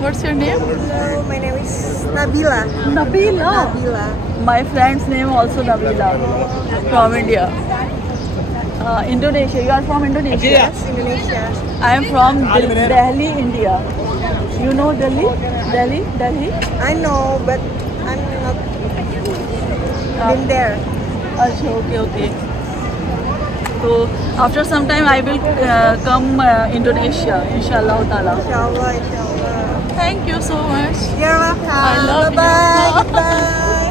What's your name? Hello, my name is Nabila. Nabila. Nabila. My friend's name also Nabila, from India. Indonesia. You are from Indonesia? Yes, Indonesia. I am from Delhi, India. You know Delhi? Delhi? I know, but I'm not been there. Achha, okay. So after some time I will come Indonesia, inshallah ta'ala. Inshallah, inshallah. Thank you so much. You're welcome. I love Bye-bye. you. Bye.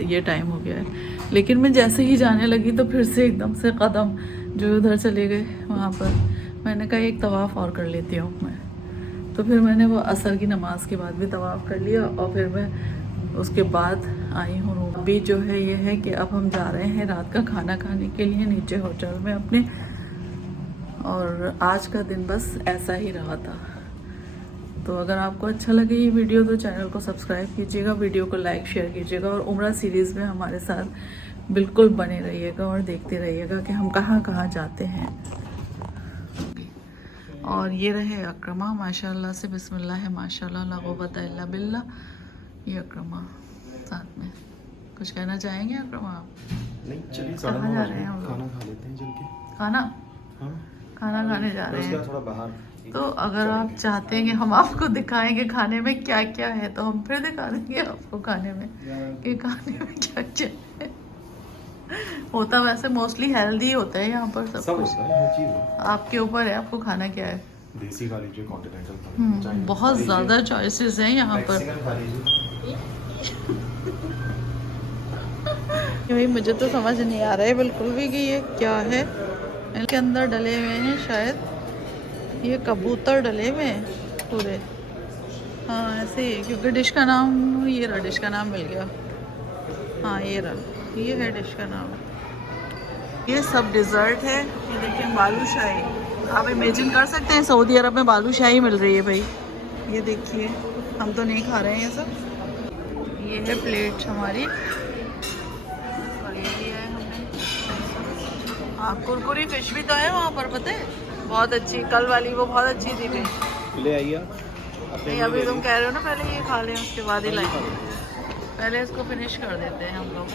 ये time हो गया है। लेकिन मैं जैसे ही जाने लगी तो फिर से एकदम से कदम जो उधर चले गए वहाँ पर। मैंने कहा एक तवाफ़ और कर लेती हूँ मैं, तो फिर मैंने वो असर की नमाज के बाद भी तवाफ़ कर लिया और फिर मैं उसके बाद आई हूँ रूम। अभी जो है ये है कि अब हम जा रहे हैं रात का खाना खाने के लिए नीचे होटल में अपने, और आज का दिन बस ऐसा ही रहा था। तो अगर आपको अच्छा लगे ये वीडियो तो चैनल को सब्सक्राइब कीजिएगा, वीडियो को लाइक शेयर कीजिएगा और उम्रा सीरीज़ में हमारे साथ बिल्कुल बने रहिएगा और देखते रहिएगा कि हम कहाँ कहाँ जाते हैं। और ये रहे अक्रमा, माशाल्लाह से बिस्मिल्लाह है, माशाल्लाह ला कुव्वता इल्ला बिल्लाह। ये अक्रमा साथ में कुछ कहना चाहेंगे अक्रमा आप? नहीं चलिए कहाँ जा रहे हैं हम लोग? खाना खा लेते हैं चल के। खाना हाँ खाना खाने जा रहे हैं। थोड़ा बाहर। तो अगर आप चाहते हैं कि हम आपको दिखाएंगे खाने में क्या क्या है तो हम फिर दिखा देंगे आपको खाने में कि खाने में क्या क्या है। होता वैसे मोस्टली हेल्दी होता है यहाँ पर सब कुछ। होता है हर चीज़ है। आपके ऊपर है आपको खाना क्या है। देसी खा लीजिए, कॉन्टिनेंटल खा लीजिए, बहुत ज़्यादा चॉइसेस हैं यहाँ पर। मैक्सिकन खा लीजिए। भाई मुझे तो समझ नहीं आ रहा है बिल्कुल भी कि ये क्या है। इनके अंदर डले हुए हैं शायद ये कबूतर डले हुए हैं पूरे। हाँ ऐसे ही, क्योंकि डिश का नाम ये रहा, डिश का नाम मिल गया। हाँ ये रहा, ये है डिश का नाम। ये सब डिज़र्ट है। ये देखिए बालूशाही, आप इमेजिन कर सकते हैं सऊदी अरब में बालूशाही मिल रही है भाई। ये देखिए हम तो नहीं खा रहे हैं ये सब। ये है प्लेट हमारी और ये लिया है हमने। हाँ कुरकुरी फिश भी तो है वहाँ पर, पता है बहुत अच्छी, कल वाली वो बहुत अच्छी थी फिश। ले आइए आप। नहीं अभी तुम कह रहे हो ना पहले ये खा लें उसके बाद ही लाएंगे। पहले इसको फिनिश कर देते हैं हम लोग।